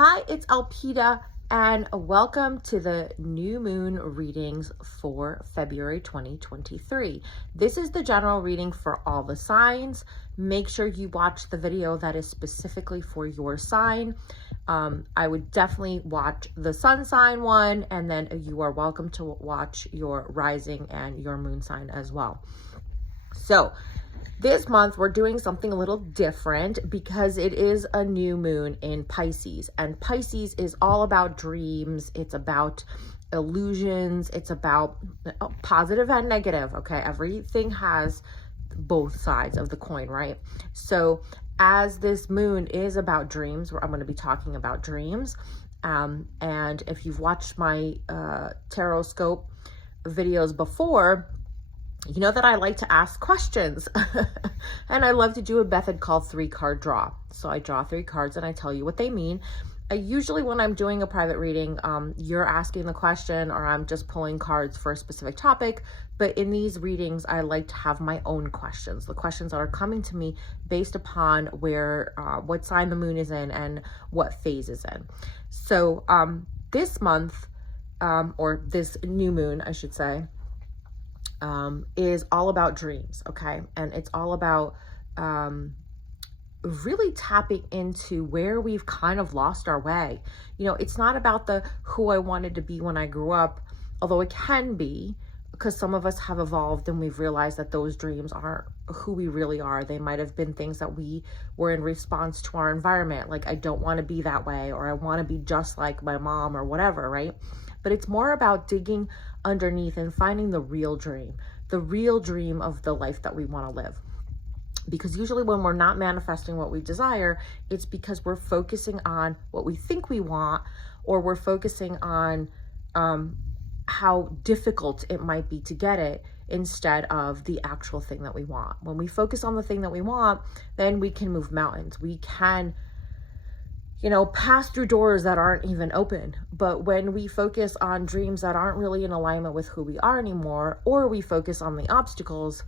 Hi, it's Alpida, and welcome to the new moon readings for February 2023. This is the general reading for all the signs. Make sure you watch the video that is specifically for your sign. I would definitely watch the sun sign one, and then you are welcome to watch your rising and your moon sign as well. So this month, we're doing something a little different because it is a new moon in Pisces. And Pisces is all about dreams. It's about illusions. It's about positive and negative, okay? Everything has both sides of the coin, right? So as this moon is about dreams, I'm going to be talking about dreams. And if you've watched my tarot scope videos before, you know that I like to ask questions and I love to do a method called 3-card draw. So I draw 3 cards and I tell you what they mean. Usually when I'm doing a private reading, you're asking the question or I'm just pulling cards for a specific topic. But in these readings, I like to have my own questions, the questions that are coming to me based upon what sign the moon is in and what phase is in. So this month, or this new moon, I should say, is all about dreams, okay? And it's all about really tapping into where we've kind of lost our way. You know, it's not about the who I wanted to be when I grew up, although it can be, because some of us have evolved and we've realized that those dreams aren't who we really are. They might have been things that we were in response to our environment, like I don't want to be that way, or I want to be just like my mom, or whatever, right? But it's more about digging underneath and finding the real dream of the life that we want to live. Because usually when we're not manifesting what we desire, it's because we're focusing on what we think we want, or we're focusing on how difficult it might be to get it instead of the actual thing that we want. When we focus on the thing that we want, then we can move mountains. We can, you know, pass through doors that aren't even open. But when we focus on dreams that aren't really in alignment with who we are anymore, or we focus on the obstacles,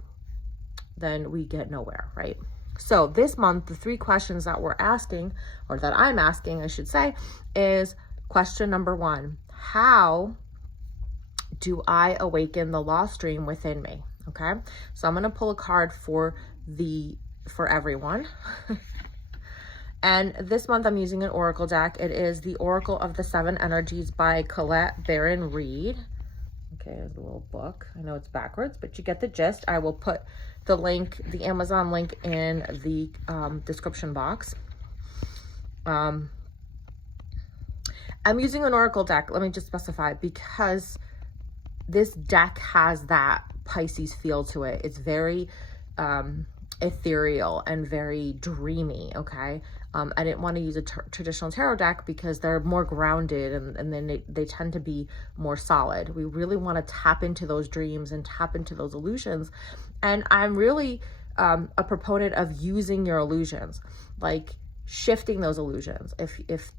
then we get nowhere, right? So this month, the 3 questions that we're asking, or that I'm asking, I should say, is question number 1. How do I awaken the lost dream within me? Okay, so I'm going to pull a card for everyone. And this month I'm using an oracle deck. It is the Oracle of the 7 Energies by Colette Baron Reed. Okay, there's a little book. I know it's backwards, but you get the gist. I will put the link, the Amazon link, in the description box. I'm using an oracle deck, let me just specify, because this deck has that Pisces feel to it. It's very ethereal and very dreamy, okay? I didn't want to use a traditional tarot deck because they're more grounded and then they tend to be more solid. We really want to tap into those dreams and tap into those illusions. And I'm really a proponent of using your illusions, like shifting those illusions. If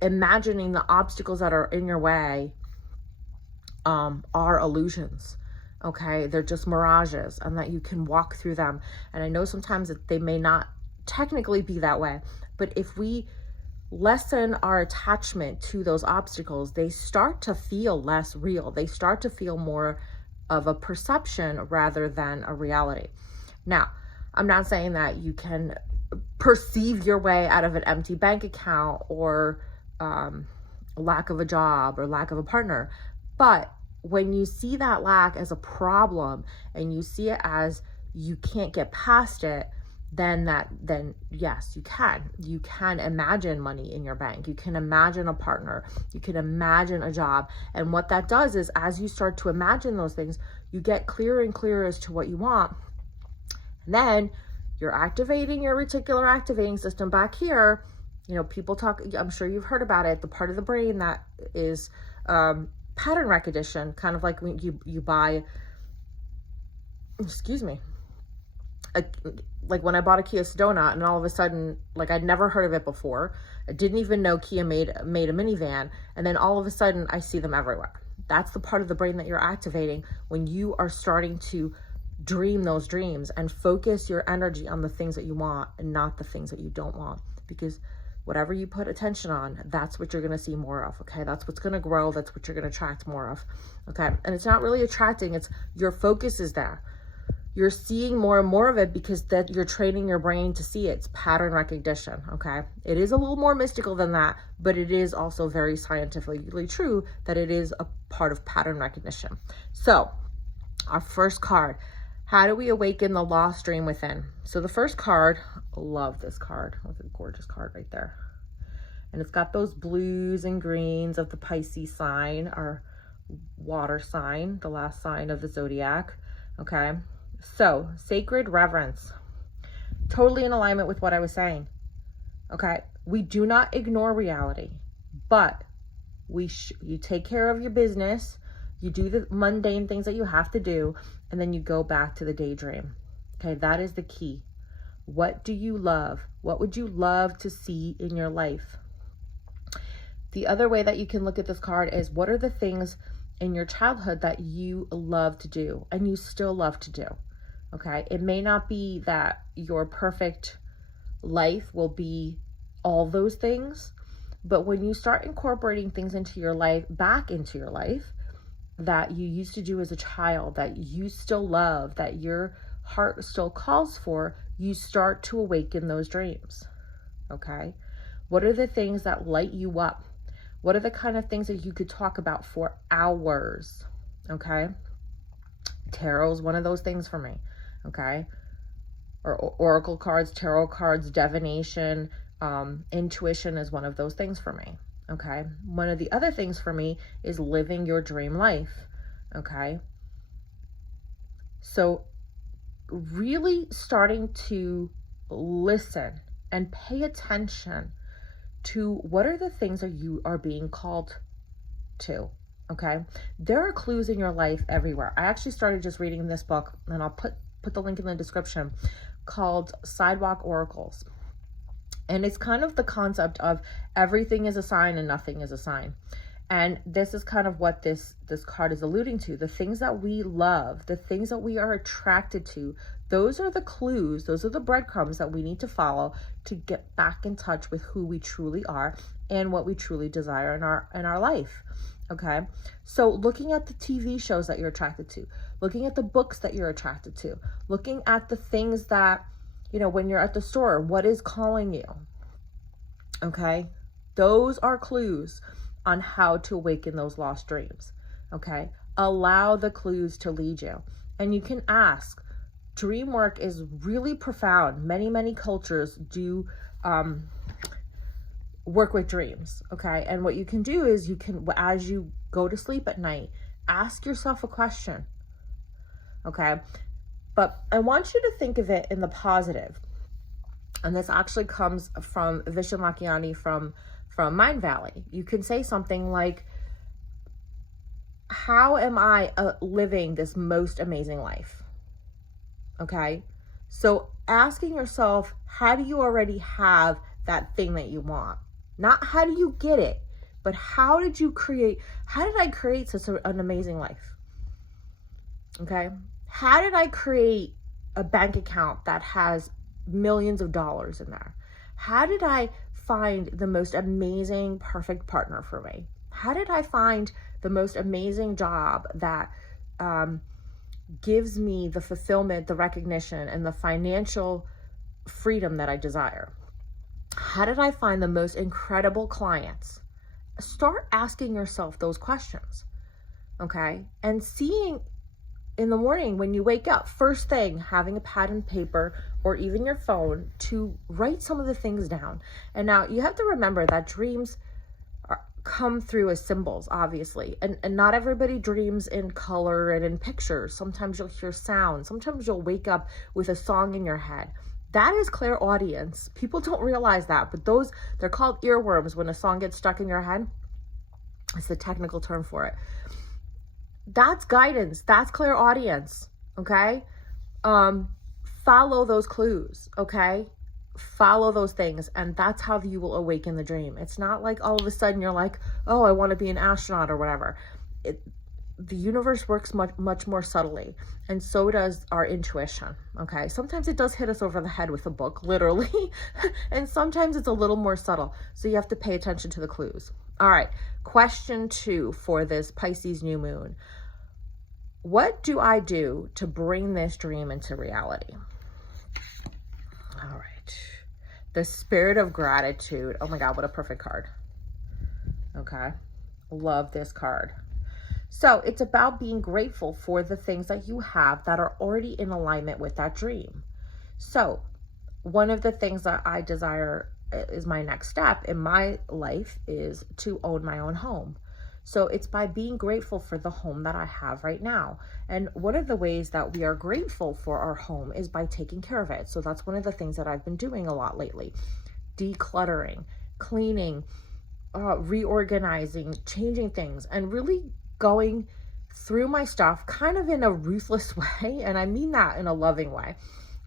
imagining the obstacles that are in your way are illusions, okay, they're just mirages, and that you can walk through them. And I know sometimes that they may not technically be that way, but if we lessen our attachment to those obstacles, they start to feel less real. They start to feel more of a perception rather than a reality. Now, I'm not saying that you can perceive your way out of an empty bank account, or lack of a job, or lack of a partner, but when you see that lack as a problem and you see it as you can't get past it, then yes, you can imagine money in your bank. You can imagine a partner. You can imagine a job. And what that does is, as you start to imagine those things, you get clearer and clearer as to what you want. And then you're activating your reticular activating system back here. You know, people talk, I'm sure you've heard about it, the part of the brain that is pattern recognition, kind of like when you buy, excuse me, like when I bought a Kia Sedona, and all of a sudden, like, I'd never heard of it before. I didn't even know Kia made a minivan, and then all of a sudden I see them everywhere. That's the part of the brain that you're activating when you are starting to dream those dreams and focus your energy on the things that you want and not the things that you don't want. Because Whatever you put attention on, that's what you're going to see more of, okay? That's what's going to grow. That's what you're going to attract more of, okay? And it's not really attracting. It's your focus is there. You're seeing more and more of it because that you're training your brain to see it. It's pattern recognition, okay? It is a little more mystical than that, but it is also very scientifically true that it is a part of pattern recognition. So our first card, how do we awaken the lost dream within? So the first card, love this card. Look at a gorgeous card right there. And it's got those blues and greens of the Pisces sign, our water sign, the last sign of the Zodiac, okay? So, sacred reverence, totally in alignment with what I was saying, okay? We do not ignore reality, but you take care of your business, you do the mundane things that you have to do, and then you go back to the daydream, okay? That is the key. What do you love? What would you love to see in your life? The other way that you can look at this card is, what are the things in your childhood that you love to do and you still love to do? Okay, it may not be that your perfect life will be all those things, but when you start incorporating things into your life, back into your life, that you used to do as a child, that you still love, that your heart still calls for, you start to awaken those dreams. Okay, what are the things that light you up? What are the kind of things that you could talk about for hours? Okay, tarot's one of those things for me. Okay, or oracle cards, tarot cards, divination, intuition is one of those things for me. Okay, one of the other things for me is living your dream life. Okay, so really starting to listen and pay attention to what are the things that you are being called to. Okay, there are clues in your life everywhere. I actually started just reading this book, and I'll put the link in the description, called Sidewalk Oracles. And it's kind of the concept of everything is a sign and nothing is a sign. And this is kind of what this card is alluding to. The things that we love, the things that we are attracted to, those are the clues, those are the breadcrumbs that we need to follow to get back in touch with who we truly are and what we truly desire in our life. Okay, so looking at the TV shows that you're attracted to, looking at the books that you're attracted to, looking at the things that, you know, when you're at the store, what is calling you? Okay, those are clues on how to awaken those lost dreams. Okay, allow the clues to lead you. And you can ask. Dream work is really profound. Many cultures do work with dreams, okay? And what you can do is you can, as you go to sleep at night, ask yourself a question, okay? But I want you to think of it in the positive. And this actually comes from Vishen Lakhiani from Mind Valley. You can say something like, how am I living this most amazing life? Okay? So asking yourself, how do you already have that thing that you want? Not how do you get it, but how did I create such an amazing life? Okay? How did I create a bank account that has millions of dollars in there? How did I find the most amazing, perfect partner for me? How did I find the most amazing job that gives me the fulfillment, the recognition, and the financial freedom that I desire? How did I find the most incredible clients? Start asking yourself those questions, okay? And seeing in the morning when you wake up, first thing, having a pad and paper or even your phone to write some of the things down. And now you have to remember that dreams come through as symbols, obviously, and not everybody dreams in color and in pictures. Sometimes you'll hear sound. Sometimes you'll wake up with a song in your head. That is clairaudience. People don't realize that, but they're called earworms when a song gets stuck in your head. It's the technical term for it. That's guidance. That's clairaudience. Okay? Follow those clues. Okay? Follow those things, and that's how you will awaken the dream. It's not like all of a sudden you're like, oh, I want to be an astronaut or whatever. the universe works much more subtly, and so does our intuition. Okay, sometimes it does hit us over the head with a book, literally, and sometimes it's a little more subtle, so you have to pay attention to the clues. All right, question 2 for this Pisces new moon. What do I do to bring this dream into reality? All right, the Spirit of Gratitude. Oh my God, what a perfect card. Okay, love this card. So it's about being grateful for the things that you have that are already in alignment with that dream. So one of the things that I desire is my next step in my life is to own my own home. So it's by being grateful for the home that I have right now. And one of the ways that we are grateful for our home is by taking care of it. So that's one of the things that I've been doing a lot lately. Decluttering, cleaning, reorganizing, changing things, and really going through my stuff kind of in a ruthless way. And I mean that in a loving way,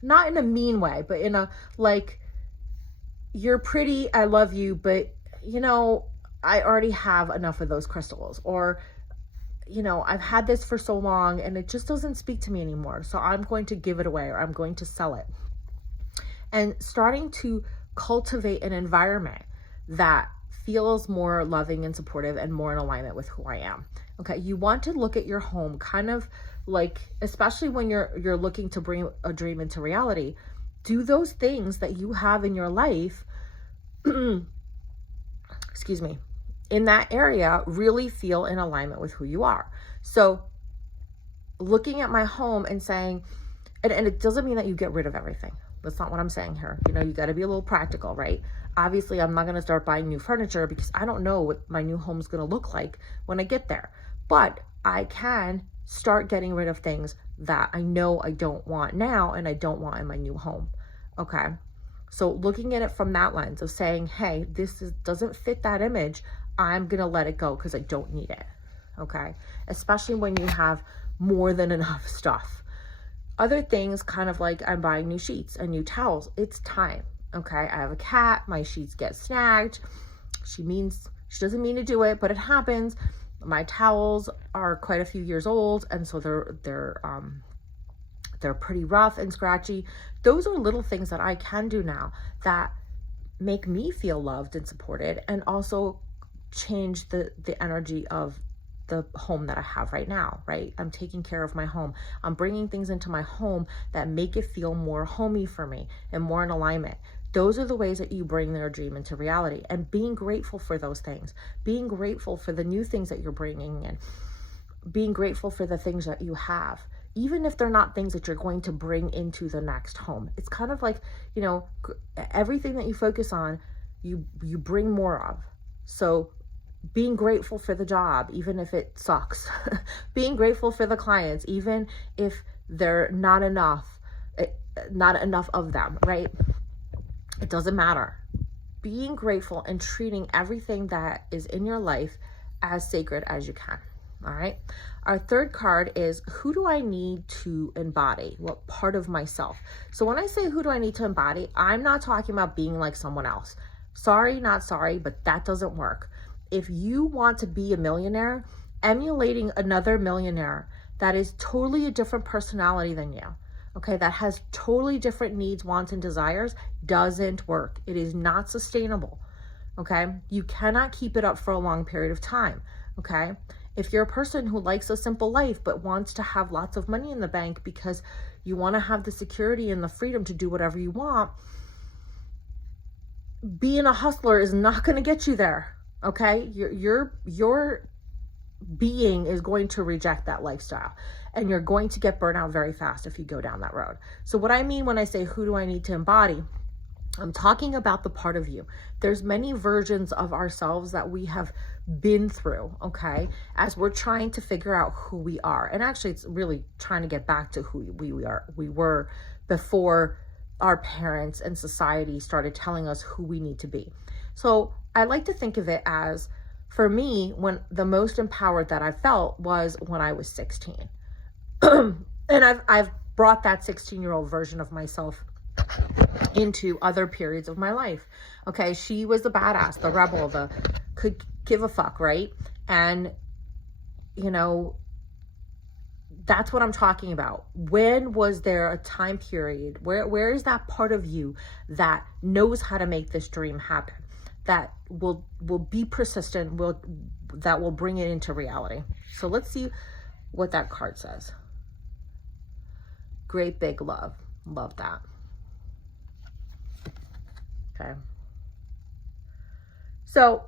not in a mean way, but in a like, you're pretty, I love you, but you know, I already have enough of those crystals, or you know, I've had this for so long and it just doesn't speak to me anymore, so I'm going to give it away, or I'm going to sell it. And starting to cultivate an environment that feels more loving and supportive and more in alignment with who I am. Okay, you want to look at your home kind of like, especially when you're looking to bring a dream into reality, do those things that you have in your life, excuse me, in that area really feel in alignment with who you are. So looking at my home and saying, and it doesn't mean that you get rid of everything. That's not what I'm saying here. You know, you got to be a little practical, right? Obviously, I'm not going to start buying new furniture because I don't know what my new home's going to look like when I get there. But I can start getting rid of things that I know I don't want now and I don't want in my new home. Okay. So looking at it from that lens of saying, hey, doesn't fit that image. I'm going to let it go because I don't need it. Okay. Especially when you have more than enough stuff. Other things, kind of like I'm buying new sheets and new towels. It's time. Okay. I have a cat. My sheets get snagged. She doesn't mean to do it, but it happens. My towels are quite a few years old, and so they're pretty rough and scratchy. Those are little things that I can do now that make me feel loved and supported, and also change the energy of the home that I have right now, right? I'm taking care of my home. I'm bringing things into my home that make it feel more homey for me and more in alignment. Those are the ways that you bring their dream into reality, and being grateful for those things, being grateful for the new things that you're bringing in, being grateful for the things that you have, even if they're not things that you're going to bring into the next home. It's kind of like, you know, everything that you focus on, you bring more of. So being grateful for the job, even if it sucks, being grateful for the clients, even if they're not enough of them, right? It doesn't matter. Being grateful and treating everything that is in your life as sacred as you can. All right. Our third card is, who do I need to embody? What part of myself? So when I say who do I need to embody, I'm not talking about being like someone else. Sorry, not sorry, but that doesn't work. If you want to be a millionaire, emulating another millionaire that is totally a different personality than you, okay, that has totally different needs, wants, and desires, doesn't work. It is not sustainable. Okay. You cannot keep it up for a long period of time. Okay. If you're a person who likes a simple life but wants to have lots of money in the bank because you want to have the security and the freedom to do whatever you want, being a hustler is not going to get you there. Okay? Your being is going to reject that lifestyle, and you're going to get burnt out very fast if you go down that road. So what I mean when I say who do I need to embody, I'm talking about the part of you. There's many versions of ourselves that we have been through, okay, as we're trying to figure out who we are. And actually, it's really trying to get back to who we were before our parents and society started telling us who we need to be. So I like to think of it as, for me, when the most empowered that I felt was when I was 16. And I've brought that 16-year-old version of myself into other periods of my life. Okay, she was the badass, the rebel, the could give a fuck, right? And, you know, That's what I'm talking about. When was there a time period? Where is that part of you that knows how to make this dream happen? That will be persistent, that will bring it into reality. So let's see what that card says. Great big love. Love that. Okay. So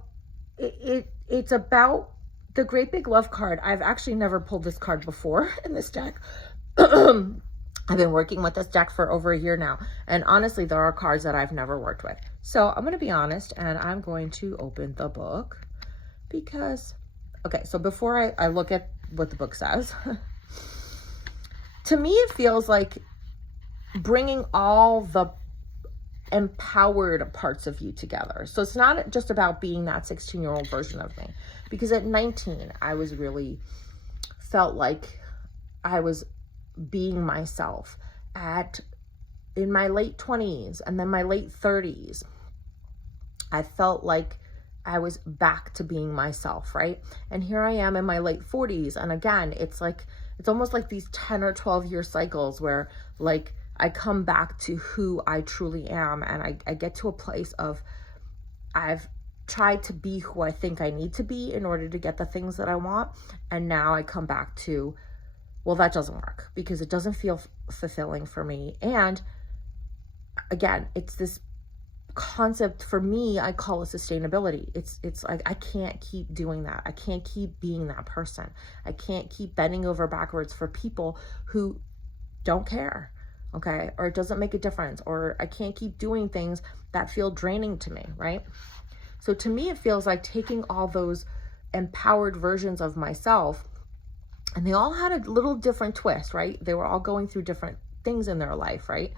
it's about the great big love card. I've actually never pulled this card before in this deck. I've been working with this deck for over a year now. And honestly, there are cards that I've never worked with. So I'm going to be honest, and I'm going to open the book because, okay, so before I look at what the book says, to me, it feels like bringing all the empowered parts of you together. So it's not just about being that 16-year-old version of me, because at 19 I was really felt like I was being myself. In my late 20s and then my late 30s, I felt like I was back to being myself, right? And here I am in my late 40s, and again, it's almost like these 10 or 12 year cycles where like I come back to who I truly am, and I get to a place of I've tried to be who I think I need to be in order to get the things that I want. And now I come back to, well, that doesn't work because it doesn't feel fulfilling for me. And again, it's this concept for me, I call it sustainability. It's like, I can't keep doing that. I can't keep being that person. I can't keep bending over backwards for people who don't care. Okay. Or it doesn't make a difference, or I can't keep doing things that feel draining to me. Right. So to me, it feels like taking all those empowered versions of myself, and they all had a little different twist, right? They were all going through different things in their life, right?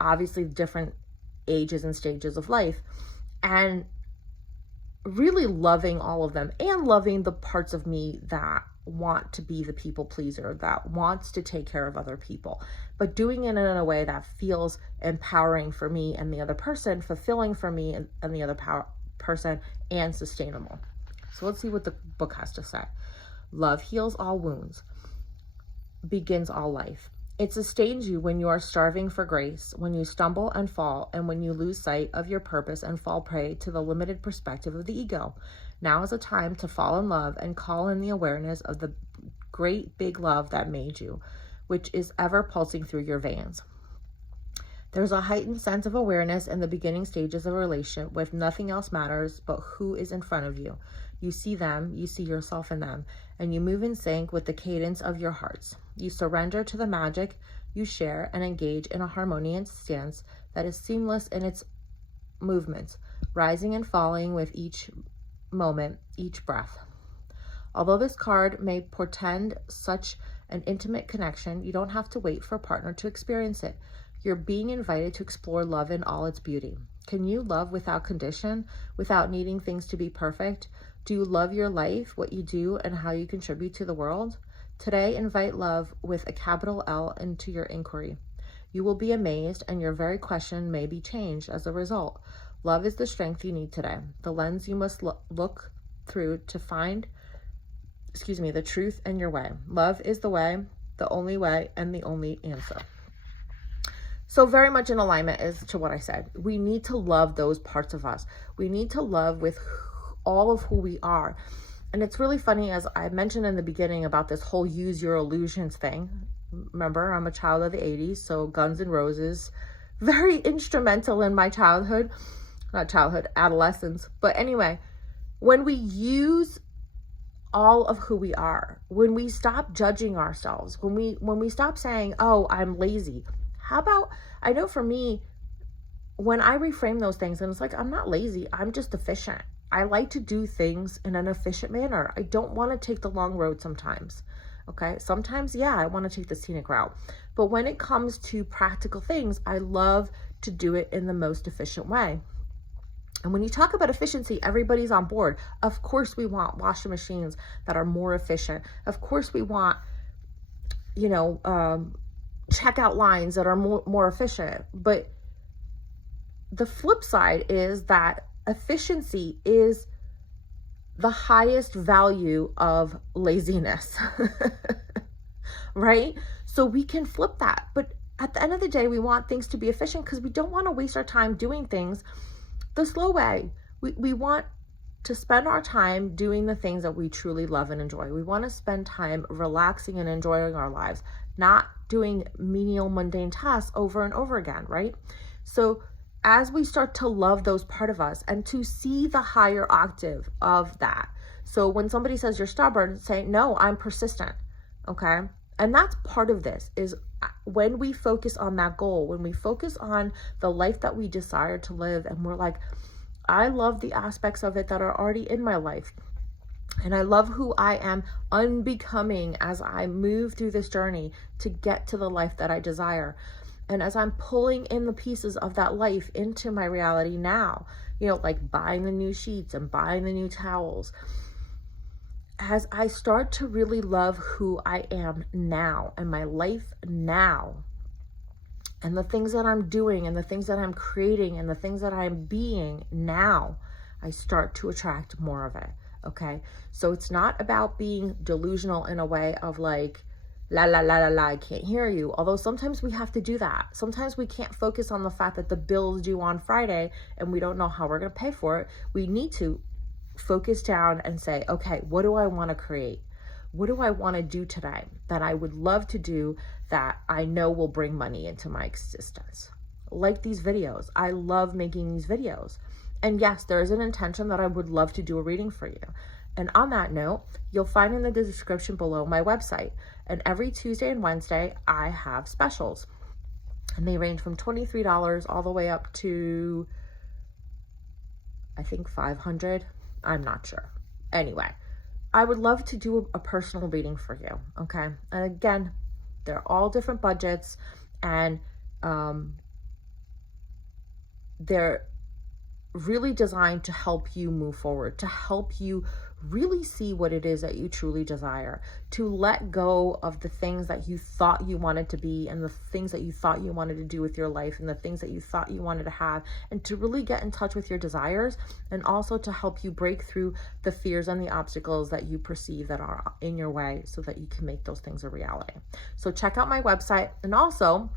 Obviously different ages and stages of life, and really loving all of them, and loving the parts of me that want to be the people pleaser, that wants to take care of other people, but doing it in a way that feels empowering for me and the other person, fulfilling for me and the other person, and sustainable. So let's see what the book has to say. Love heals all wounds, begins all life. It sustains you when you are starving for grace, when you stumble and fall, and when you lose sight of your purpose and fall prey to the limited perspective of the ego. Now is a time to fall in love and call in the awareness of the great big love that made you, which is ever pulsing through your veins. There's a heightened sense of awareness in the beginning stages of a relationship with nothing else matters but who is in front of you. You see them, you see yourself in them, and you move in sync with the cadence of your hearts. You surrender to the magic, you share and engage in a harmonious stance that is seamless in its movements, rising and falling with each moment, each breath. Although this card may portend such an intimate connection, you don't have to wait for a partner to experience it. You're being invited to explore love in all its beauty. Can you love without condition, without needing things to be perfect? Do you love your life, what you do, and how you contribute to the world? Today, invite love with a capital L into your inquiry. You will be amazed, and your very question may be changed as a result. Love is the strength you need today, the lens you must look through to find, the truth in your way. Love is the way, and the only answer. So very much in alignment as to what I said. We need to love those parts of us. We need to love with all of who we are. And it's really funny, as I mentioned in the beginning about this whole use your illusions thing. Remember, I'm a child of the 80s, so Guns N' Roses, very instrumental in my adolescence. But anyway, when we use all of who we are, when we stop judging ourselves, when we stop saying, oh, I'm lazy. How about, I know for me, when I reframe those things, and it's like, I'm not lazy, I'm just efficient. I like to do things in an efficient manner. I don't want to take the long road sometimes. Okay. Sometimes, yeah, I want to take the scenic route. But when it comes to practical things, I love to do it in the most efficient way. And when you talk about efficiency, everybody's on board. Of course, we want washing machines that are more efficient. Of course, we want, checkout lines that are more efficient. But the flip side is that efficiency is the highest value of laziness. right? So we can flip that. But at the end of the day, we want things to be efficient because we don't want to waste our time doing things the slow way. We want to spend our time doing the things that we truly love and enjoy. We want to spend time relaxing and enjoying our lives, not doing menial, mundane tasks over and over again, right? So as we start to love those part of us and to see the higher octave of that. So when somebody says you're stubborn, say, no, I'm persistent, okay? And that's part of this, is when we focus on that goal, when we focus on the life that we desire to live, and we're like, I love the aspects of it that are already in my life. And I love who I am unbecoming as I move through this journey to get to the life that I desire. And as I'm pulling in the pieces of that life into my reality now, you know, like buying the new sheets and buying the new towels, as I start to really love who I am now and my life now, and the things that I'm doing and the things that I'm creating and the things that I'm being now, I start to attract more of it. Okay. So it's not about being delusional in a way of like, la, la, la, la, la, I can't hear you. Although sometimes we have to do that. Sometimes we can't focus on the fact that the bill is due on Friday and we don't know how we're going to pay for it. We need to focus down and say, okay, what do I want to create? What do I want to do today that I would love to do that I know will bring money into my existence? Like these videos. I love making these videos. And yes, there is an intention that I would love to do a reading for you. And on that note, you'll find in the description below my website. And every Tuesday and Wednesday, I have specials. And they range from $23 all the way up to, I think, $500. I'm not sure. Anyway, I would love to do a personal reading for you, okay? And again, they're all different budgets, and they're really designed to help you move forward, to help you really see what it is that you truly desire, to let go of the things that you thought you wanted to be and the things that you thought you wanted to do with your life and the things that you thought you wanted to have, and to really get in touch with your desires, and also to help you break through the fears and the obstacles that you perceive that are in your way so that you can make those things a reality. So check out my website, and also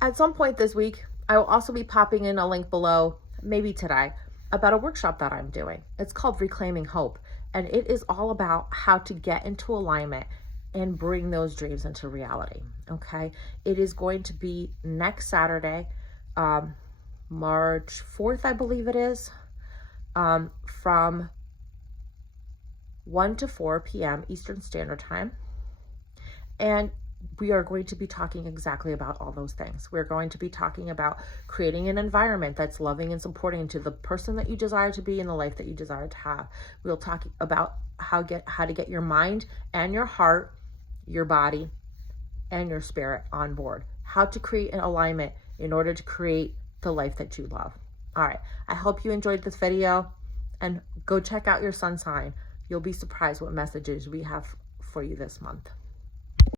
at some point this week, I will also be popping in a link below, maybe today, about a workshop that I'm doing. It's called Reclaiming Hope, and it is all about how to get into alignment and bring those dreams into reality, okay? It is going to be next Saturday, March 4th, I believe it is, from 1 to 4 p.m. Eastern Standard Time. And we are going to be talking exactly about all those things. We're going to be talking about creating an environment that's loving and supporting to the person that you desire to be and the life that you desire to have. We'll talk about how to get your mind and your heart, your body, and your spirit on board. How to create an alignment in order to create the life that you love. All right. I hope you enjoyed this video, and go check out your sun sign. You'll be surprised what messages we have for you this month.